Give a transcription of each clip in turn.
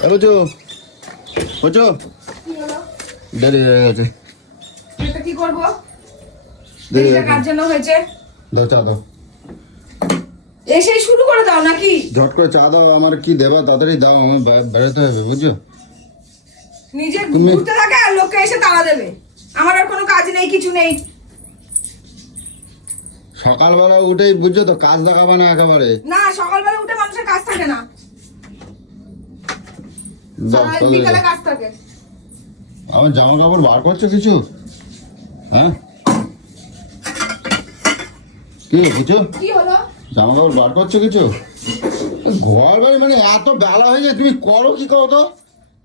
বুঝছো বুঝছো দেরি হয়ে গেছে। এটা কি করবো? দেরি এটা কার জন্য হয়েছে? দাও চা দাও, এসেই শুরু করে দাও নাকি? ঝট করে চা দাও। আমার কি দেবা তাড়াতাড়ি দাও, আমার বেরোতে হবে বুঝছো। নিজে ঘুরতে থাকে আর লোককে এসে তাড়া দেবে। আমার আর কোনো কাজ নেই, কিছু নেই। সকালবেলা উঠেই বুঝছো তো কাজ দেখাবে না একেবারে। না, সকালবেলা উঠে মানুষের কাজ থাকে না, দাও সারা তাহলে বিকালে দাও। কাজ থাকে। আমার জামা কাপড় বার করছো কিছু? হ্যাঁ কি বুঝছো, কি হলো? জামা কাপড় বার করছো কিছু? ঘর বাড়ি মানে এত বেলা হয়ে যায়, তুমি করো কি করো তো,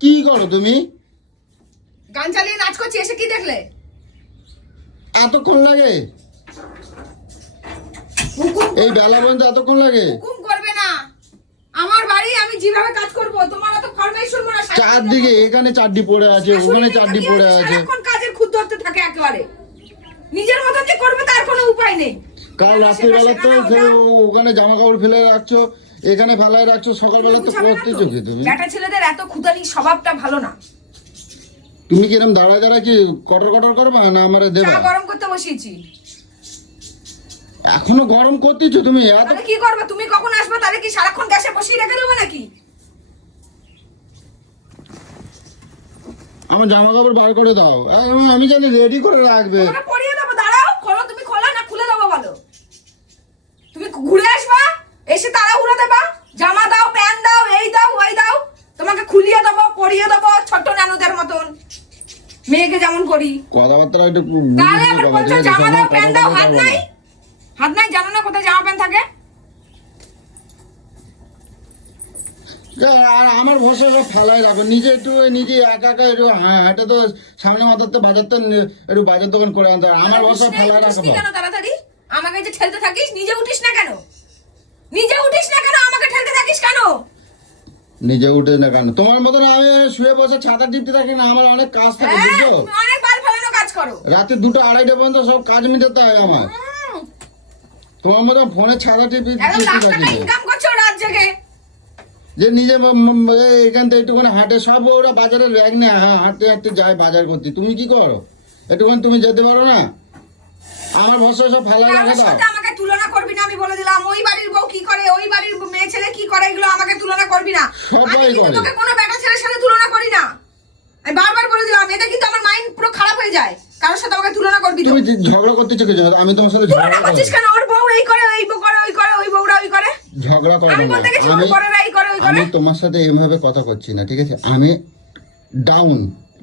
কি করো তুমি? গান চালিয়ে নাচ করছি, এসে কি দেখলে? এতক্ষণ লাগে? এই বেলা পর্যন্ত এতক্ষণ লাগে? হুকুম করবে না, আমার বাড়ি, আমি যেভাবে কাজ করব। তোমার অত ফরমাইশ শুনবো না। চারদিকে এখানে চারটি পড়ে আছে, ওখানে চারটি পড়ে আছে। সারাক্ষণ কাজের খুদ ধরতে থাকে একেবারে। নিজের মতো যে করবে তার কোনো উপায় নেই। কাল রাত্রিবেলা তো ওখানে জামা কাপড় ফেলে রাখছো, এখানে ফেলায় রাখছো, সকালবেলা তো করতেছো কি তুমি? বেটা ছেলেদের এত ক্ষুদানি স্বভাবটা ভালো না। তুমি কিরম দাঁড়ায় দাঁড়ায় কি কটর কটর করবা না আমারে দেবা? চা গরম করতে বসিয়েছি। এখনো গরম করতেছো তুমি? এত তাহলে কি করবে? তুমি কখন আসবে? তাহলে কি সারাক্ষণ গ্যাসে বসিয়ে রেখে দেবো নাকি? আমার জামা কাপড় বার করে দাও, আমি জানি রেডি করে রাখবে। তোমাকে পরিয়ে দেবো, দাঁড়াও। খোলো, তুমি খোলা না খুলে দেবো বলো? তুমি ঘুরে আসবা, এসে তাড়াহুড়ো দেবা, জামা দাও, প্যান্ট দাও, এই দাও, ওই দাও। তোমাকে খুলিয়ে দেবো, পরিয়ে দেবো, ছোট্ট নানুদের মতন, মেয়েকে যেমন করি। কথাবার্তা একটু তাহলে আবার বলছো জামা দাও, প্যান্ট দাও, হাত নাই? হাত নাই, জানো না কোথায় জামা প্যান্ট থাকে? আর আমার ভরসা সব ফেলাই রাখো, নিজে একটু নিজে একা একা একটু হাঁটা তো সামনে মাথাতে বাজারতে একটু বাজার দোকান করে আনতে হয়। আমার ভরসা ফেলাই রাখো। কেন তাড়াতাড়ি আমাকে যে ঠেলতে থাকিস? নিজে উঠিস না কেন? নিজে উঠিস না কেন? আমাকে ঠেলতে থাকিস কেন? নিজে উঠে না কেন? তোমার মতন আমি শুয়ে বসে ছাতা টিপতে থাকি না, আমার অনেক কাজ থাকে হ্যাঁ, বুঝছো। তুমি অনেক বাল ফেলানো কাজ করো। রাতে 2টা 2:30টা পর্যন্ত সব কাজ মিটাতে হয় আমার। তোমার মতন ফোনে ছাতা টিপতে এখন লাখ টাকা থাকি না। ইনকাম করছো রাত জেগে। যে নিজে এখান থেকে একটুখানি হাঁটে, সব ওরা বাজারে র্যাগ নেয়, হ্যাঁ হাঁটতে হাঁটতে যায় বাজার করতে। তুমি কি করো? একটুখানি তুমি যেতে পারো না? আমার ভরসা সব ফেলা কারোর রাখে দাও। সাথে আমাকে তুলনা করবি না, আমি বলে দিলাম। ওই বাড়ির বউ কি করে, ওই বাড়ির মেয়ে ছেলে কি করে, এগুলো আমাকে তুলনা করবি না। সবাই আমি কিন্তু করে। তোকে কোনো বেটা ছেলের সাথে তুলনা করি না। আমি বারবার বলে দিলাম, এটা কিন্তু আমার মাইন্ড পুরো খারাপ হয়ে যায়। কারোর সাথে আমাকে তুলনা করবি তো? তুমি যে ঝগড়া করতেছো কি? আমি তোমার সাথে তুলনা ঝগড়া করছিস করবো? কেন? ওর বউ এই করে, ওই বউ করে, ওই করে, ওই বউরা ওই করে। ঝগড়া করবো আমি না। বলতে গেছি ওর বড়রা এই করে, ওই করে। আমি তোমার সাথে এভাবে কথা করছি না, ঠিক আছে? আমি ডাউন।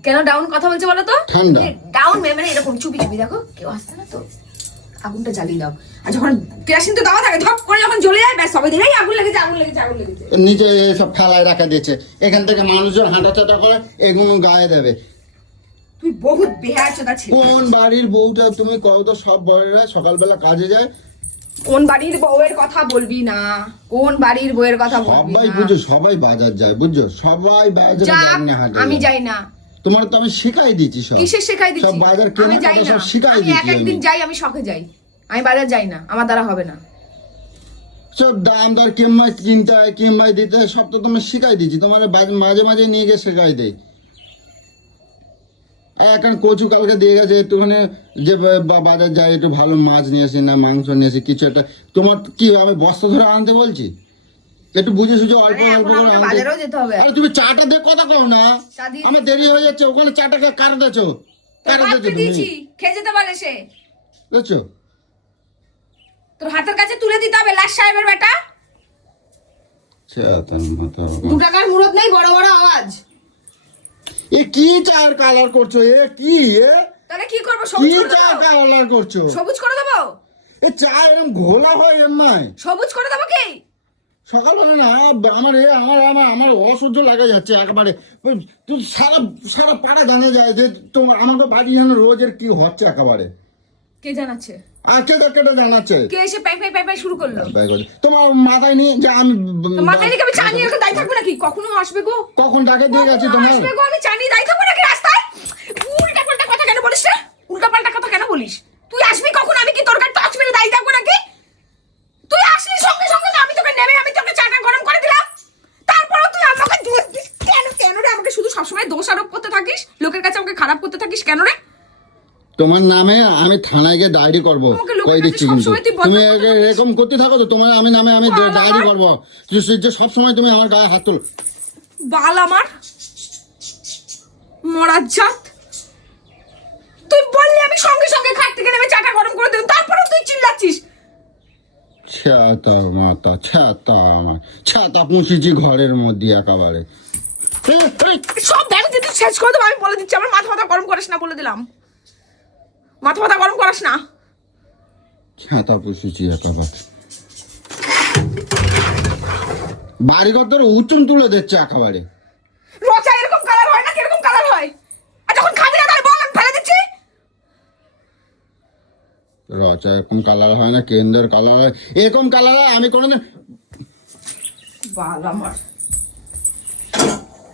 কেন ডাউন কথা বলছে বলো তো? ঠান্ডা। ডাউন মানে এরকম চুপি চুপি দেখো, কেউ আসছে না তো আগুনটা জ্বালিয়ে দাও। আর যখন কেরোসিন তো দেওয়া থাকে, ধপ করে যখন জ্বলে যায়, ব্যাস সবাই দিলেই আগুন লেগেছে, আগুন লেগেছে, আগুন লেগেছে। নিচে সব ফেলায় রাখা দিয়েছে, এখান থেকে মানুষজন হাঁটা চাটা করে এগুলো গায়ে দেবে। তুই বহুত বেহাচোদা ছিলি। কোন বাড়ির বউটা তুমি কও তো? সব বড়রা সকালবেলা কাজে যায়। কোন বাড়ির বউয়ের কথা বলবি না, কোন বাড়ির বউয়ের কথা বলবি সবাই না। বুঝো, সবাই বাজার যায় বুঝছো, সবাই বাজারে যাক, ব্যাগ নিয়ে হাঁটে। আমি যাই না। তোমার তো আমি শিখাই দিয়েছি সব। কিসের শেখাই দিচ্ছি? সব বাজার আমি কেনা যাই কথা না। সব শিখাই আমি দিয়েছি এক একদিন আমি। যাই, আমি শখে যাই। আমি বাজার যাই না, আমার দ্বারা হবে না। সব দাম দর কেমন কিনতে হয়, কেমন দিতে হয়, সব তো তোমার শিখাই দিয়েছি। তোমার মাঝে মাঝে নিয়ে গিয়ে শেখাই দেয়। এখন কচু কালকে দিয়ে গেছে, একটুখানি যে বাজার যায় একটু ভালো মাছ নিয়ে আসি না মাংস নিয়ে আসি কিছু একটা। তোমার কি আমি বস্তা ধরে আনতে বলছি? একটু বুঝে সুঝে অল্প আরে অল্প এখন করে আমাকে আনতে। বাজারেও যেতে হবে। আরে তুমি চাটা দিয়ে কথা কও না, চা দিয়ে আমার দেরি হয়ে যাচ্ছে। ওখানে চাটাকে কার দেছো? তোর কার দেছো বাপকে তুমি? দিয়েছি, খেয়ে যেতে পারে সে। দেখছো? তোর হাতের কাছে তুলে দিতে হবে, লাশ সাহেবের বেটা। 2 টাকার মুরত নেই, বড় বড় আওয়াজ। এ কি চায়ের কালার করছো? এ কি তাহলে কি করবো? কি সবুজ করে চায়ের দেবো? কালার করছো? সবুজ করে দেবো? এ চা এরকম ঘোলা হয় এমনি? সবুজ করে দেবো কি? সকালবেলা না আমার আমার অসহ্য লাগে যাচ্ছে একেবারে। তুই সারা সারা পাড়া জানা যায় যে তোমার আমাকে বাড়ি যেন রোজের কি হচ্ছে একেবারে। কে জানাচ্ছে? আর কেটে কেটে জানাচ্ছে। কে এসে প্যাই প্যাই প্যাই প্যাই শুরু করলো? তোমার মাথায় নিয়ে যে আমি তো মাথায় রেখে আমি চা নিয়ে রেখে দাঁড়িয়ে থাকবো নাকি? কখনো আসবে গো? কখন ডাকে দিয়ে গেছি তোমার? আসবে গো, আমি চা নিয়ে দাঁড়িয়ে থাকবো নাকি রাস্তায়? উল্টা পাল্টা কথা কেন বলিস রে? উল্টা পাল্টা কথা কেন বলিস? তুই আসবি কখন? আমি কি তোর কাছে টাচ মেরে দাঁড়িয়ে থাকবো নাকি? তুই আসলি সঙ্গে সঙ্গে তো আমি তোকে নেমে আমি তোকে চাটা গরম করে দিলাম। তারপরেও তুই আমাকে দোষ দিস কেন? সবসময় দোষারোপ করতে থাকিস, লোকের কাছে আমাকে খারাপ করতে থাকিস কেন রে? তোমার নামে আমি থানায় গিয়ে ডায়েরি করবো, তোমাকে লোকের কই কাছে দিচ্ছি কিন্তু সবসময় তুই বদনাম তুমি করতে থাকিস। এরকম করতে থাকো তো তোমার আমি নামে আমি বাল ডায়েরি আমার। করবো যে সবসময় তুমি আমার গায়ে হাত তুলো। বাল আমার মরার জাত, তুই বললি আমি সঙ্গে সঙ্গে খাট থেকে নেমে চাটা গরম করে দিলাম, তারপরে তুই চিল্লাচ্ছিস। ছাতা মাতা ছাতা আমার ছাতা পুষিছি ঘরের মধ্যে একেবারে। সব ভ্যানিটি তুই শেষ করে দেবো, আমি বলে দিচ্ছি। আমার মাথা মাথা গরম করিস না, বলে দিলাম। মাথা মাথা গরম করিস না। ছাতা পুষিছি একেবারে, বাড়িঘর ধরে উঁচুন তুলে দিচ্ছে একেবারে। রচা এরকম কালার হয় না, কিরকম কালার হয়? আর যখন খাবি না তাহলে বল, আমি ফেলে দিচ্ছি। রচা এরকম কালার হয় না, কেন্দ্রের কালার হয়, এরকম কালার হয় আমি কোনোদিন। বাল আমার,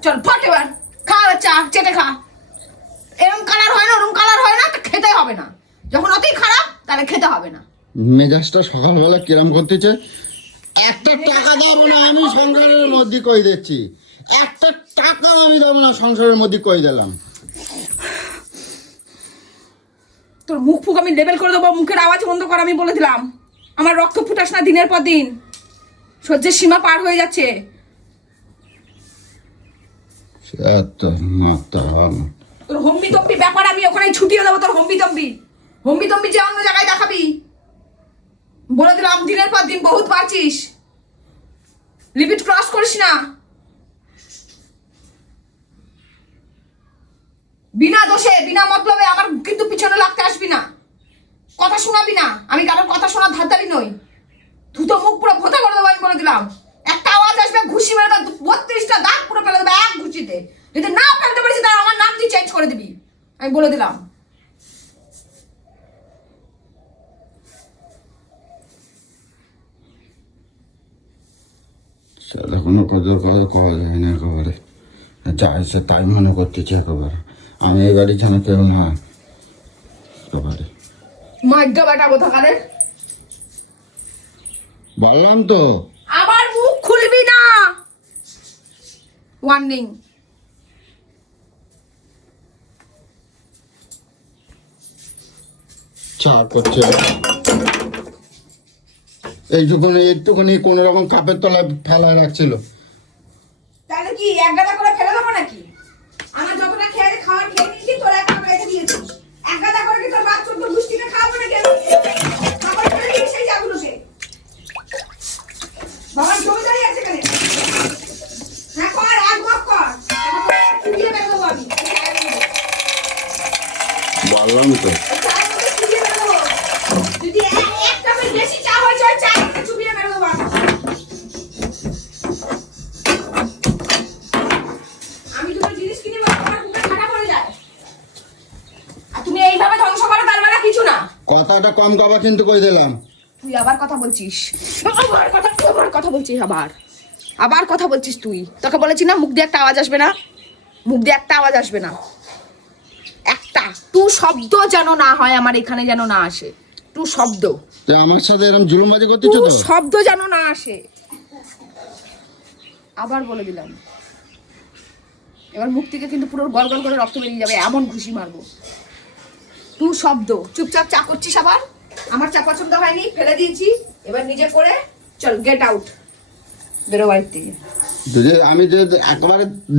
চল ফট এবার খা, চা চেটে খা। এরকম কালার হয় না, ওরকম কালার হয় না, তো খেতে হবে না। যখন অতই খারাপ তাহলে খেতে হবে না। মেজাজটা সকালবেলা কিরাম করতেছে, একটা টাকা দেবো না আমি সংসারের মধ্যে কই দিচ্ছি, একটা টাকা আমি দেবো না সংসারের মধ্যে কই দিলাম। তোর মুখ ফুক আমি লেবেল করে দেবো, মুখের আওয়াজ বন্ধ কর, আমি বলে দিলাম। আমার রক্ত ফুটাস না দিনের পর দিন, সহ্যের সীমা পার হয়ে যাচ্ছে। তোর হম্বি তম্বি ব্যাপার আমি ওখানে ছুটিয়ে দেবো, তোর হম্বি তম্বি যে অন্য জায়গায় দেখাবি। বলে দিলাম দিনের পর দিন বহুত পারছিস, লিমিট ক্রস করিস না। বিনা দোষে বিনা মতলবে আমার কিন্তু পিছনে লাগতে আসবি না, কথা শোনাবি না। আমি কারোর কথা শোনার ধারদারি নই। ধুতো মুখ পুরো ভোতা করে দেবো, আমি বলে দিলাম। একটা আওয়াজ আসবে, ঘুষি মেরে দেবো, 32টা দাগ পুরো ফেলে দেবো এক ঘুষিতে। যদি না ফেলতে পারিস তাহলে আমার নাম তুই চেঞ্জ করে দিবি, আমি বলে দিলাম। সেটা কোনো কথা কওয়া যায় না একেবারে, যা এসে তাই মনে করতেছে একেবারে। আমি এই বাড়ি যেন কেউ না একেবারে। মাইগা বেটা কোথাকারের, বললাম তো আবার মুখ খুলবি না, ওয়ার্নিং। চা করছে একটুখানি কোন রকম কাপের তলায় ফেলায় রাখছিল। তাহলে কি এক গাদা করে ফেলে দেবো নাকি? আমার যতটা খেয়ে খাওয়ার খেয়ে নিয়েছি, তোর এক কাপ রেখে দিয়েছিস। এক গাদা করে কি তোর বাচ্চা তো গুষ্টিতে খাওয়াবো নাকি? খাবার ফেলে দিয়েছিস সেই চাগুলোকে। বাবার জমিদারি আছে এখানে। হ্যাঁ কর, এক মগ কর, চুবিয়ে বেরো দেবো আমি। বললাম তো চায়ের মধ্যে চুবিয়ে বেরো দেবো। যদি এক কাপের বেশি চা হয়েছে, ওই চায়ের মধ্যে চুবিয়ে বেরো দেবো আমি। আমি দুটো জিনিস কিনে আমার বুকে ঠান্ডা পড়ে যায়। আর তুমি এইভাবে ধ্বংস করো, তার মানে কিছু না। কথাটা কম কবা কিন্তু কই দিলাম। তুই আবার কথা বলছিস, আবার কথা বলছিস, আবার কথা বলছিস তুই। তোকে বলেছি না মুখ দিয়ে একটা আওয়াজ আসবে না, মুখ দিয়ে একটা আওয়াজ আসবে না। একটা টু শব্দ যেন না হয় আমার এখানে, যেন না আসে টু শব্দ। যে আমার সাথে এরকম জুলুমবাজি করতেছো তো, শব্দ যেন না আসে। আবার বলে দিলাম, এবার মুখ থেকে কিন্তু পুরো গল গল করে রক্ত বেরিয়ে যাবে, এমন ঘুষি মারবো। টু শব্দ। চুপচাপ চা করছিস, আবার আমার চা পছন্দ হয়নি, ফেলে দিয়েছি, এবার নিজে করে চল গেট আউট, বেরো বাড়ির থেকে। যদি আমি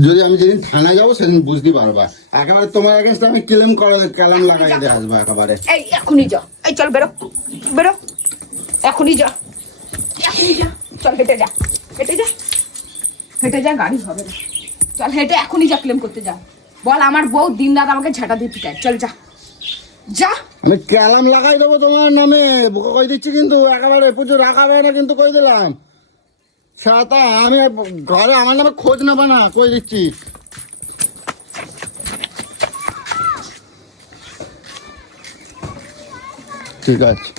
যদি আমি যেদিন থানায় যাবো সেদিন বুঝতে পারবা একেবারে তোমার এগেনস্ট আমি ক্যালাম লাগাই দিয়ে আসবো একেবারে। এই এখনই যা, এই চল বেরো বেরো, এখনই যা, চল হেঁটে যা, হেঁটে যা, গাড়ি হবে না। চল হেঁটে এখনই যা, ক্লেম করতে যা। বল আমার বউ দিন রাত আমাকে ঝাঁটা দিয়ে পিটায়, চল যা যা। আমি ক্যালাম লাগাই দেবো তোমার নামে, কই দিচ্ছি কিন্তু একেবারে প্রচুর রাখা হবে না কিন্তু কই দিলাম। সাতা আমি ঘরে আমার নামে খোঁজ নেবা না, কই দিচ্ছি। ঠিক আছে।